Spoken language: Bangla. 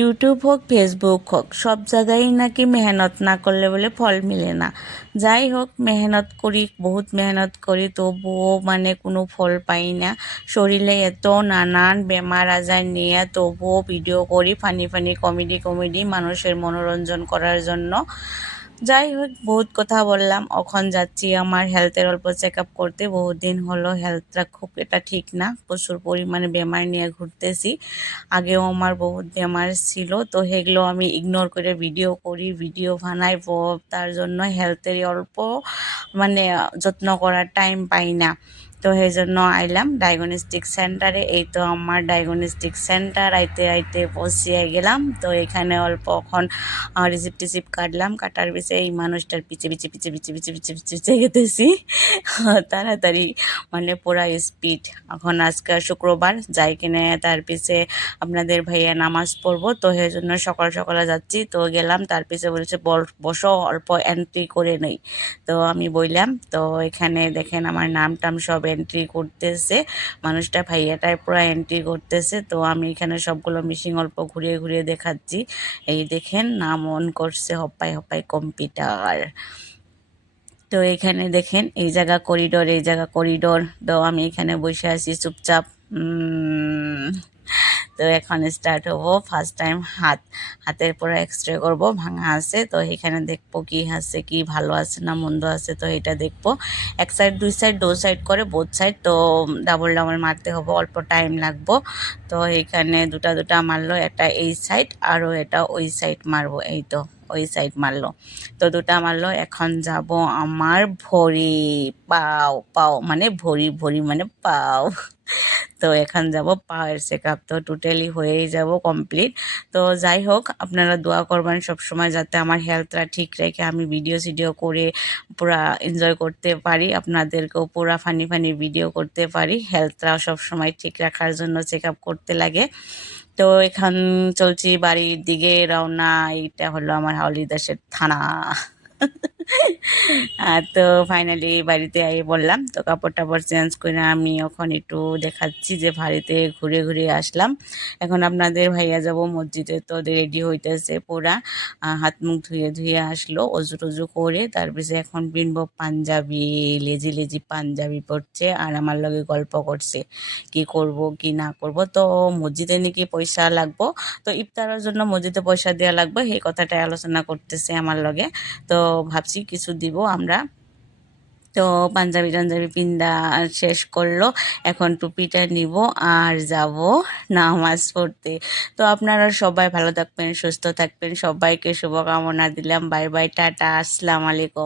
ইউটিউব হোক ফেসবুক হোক সব জায়গায় নাকি মেহনত না করলে বলে ফল মিলে না। যাই হোক মেহনত করি, বহুত মেহনত করি, তবুও মানে কোনো ফল পাই না। শরীরে এত নানান বেমার আজার নিয়ে তবুও ভিডিও করি ফানি ফানি কমেডি মানুষের মনোরঞ্জন করার জন্য। যাই হোক বহুত কথা বললাম, এখন যাচ্ছি আমার হেলথের অল্প চেক আপ করতে। বহুত দিন হলো হেলথটা খুব এটা ঠিক না, প্রচুর পরিমাণে বেমার নিয়ে ঘুরতেছি। আগেও আমার বহুত বেমার ছিল, তো সেগুলো আমি ইগনোর করে ভিডিও করি, ভিডিও বানাই, তার জন্য হেলথের অল্প মানে যত্ন করার টাইম পাই না। তো সেই জন্য আইলাম ডায়াগনস্টিক সেন্টারে। এই তো আমার ডায়াগনস্টিক সেন্টার, আইতে আইতে পৌঁছিয়ে গেলাম। তো এখানে অল্প এখন রিসিপ্ট কাটলাম, কাটার পিছিয়ে এই মানুষটার পিছে গেতেছি তাড়াতাড়ি, মানে পুরা স্পিড। এখন আজকে শুক্রবার, যাই কিনে তার পিছে আপনাদের ভাইয়া নামাজ পড়বো, তো সেই জন্য সকাল সকালে যাচ্ছি। তো গেলাম, তার পিছে বলেছে বসো অল্প এন্ট্রি করে নেই। তো আমি বললাম, তো এখানে দেখেন আমার নাম টাম সব এন্ট্রি করতেছে, মানুষটা ভাইয়াটাই পুরো এন্ট্রি করতেছে। তো আমি এখানে সবগুলো মেশিন অল্প ঘুরিয়ে ঘুরিয়ে দেখাচ্ছি। এই দেখেন নাম অন করছে, হপাই হপাই কম্পিউটার। তো এখানে দেখেন এই জায়গা করিডোর, এই জায়গা করিডোর। তো আমি এখানে বসে আছি চুপচাপ। তো এখন স্টার্ট হবো। ফার্স্ট টাইম হাতের পরে এক্সরে করব, ভাঙা আছে। তো এখানে দেখবো কি আছে, কি ভালো আছে না মন্দ আছে, তো এটা দেখবো। এক সাইড দুই সাইড দো সাইড করে বোথ সাইড, তো ডাবল ডাবল মারতে হবে, অল্প টাইম লাগবো। তো এখানে দুটা মারলো, একটা এই সাইড আরও এটা ওই সাইড মারবো। এই তো ওই সাইড মারলো, তো দুটা মারলো। এখন যাব আমার ভরি, পাও পাও মানে ভরি, ভরি মানে পাও। তো এখন যাব পাওয়ার চেক আপ, তো টোটালি হয়েই যাব কমপ্লিট। তো যাই হোক আপনারা দোয়া করবেন সবসময় যাতে আমার হেলথটা ঠিক রেখে আমি ভিডিও করে পুরা এনজয় করতে পারি, আপনাদেরকেও পুরা ফানি ফানি ভিডিও করতে পারি। হেলথটা সবসময় ঠিক রাখার জন্য চেক আপ করতে লাগে। তো এখন চলছি বাড়ির দিকে রওনা। এইটা হলো আমার হাওলি দাসের থানা। তো ফাইনালি বাড়িতে আই বললাম, তো কাপড় টাপড় চেঞ্জ করে আমি এখন একটু দেখাচ্ছি যে বাড়িতে ঘুরে ঘুরে আসলাম। এখন আপনাদের ভাইয়া যাব মসজিদে, তো রেডি হইতেছে পুরা। হাত মুখ ধুয়ে ধুয়ে আসলো, অজু টজু করে তারপরে এখন পিনবো পাঞ্জাবি, লেজি লেজি পাঞ্জাবি পরছে আর আমার লগে গল্প করছে কি করব কি না করব। তো মসজিদে নাকি পয়সা লাগবো, তো ইফতারের জন্য মসজিদে পয়সা দেওয়া লাগবে, এই কথাটা আলোচনা করতেছে আমার লগে। তো ভাবছি কিছু দিব আমরা। তো পাঞ্জাবি টাঞ্জাবি পিন্দা শেষ করলো, এখন টুপিটা নিব আর যাব নামাজ পড়তে। তো আপনারা সবাই ভালো থাকবেন, সুস্থ থাকবেন, সবাইকে শুভকামনা দিলাম। বাই বাই, টাটা, আসসালামু আলাইকুম।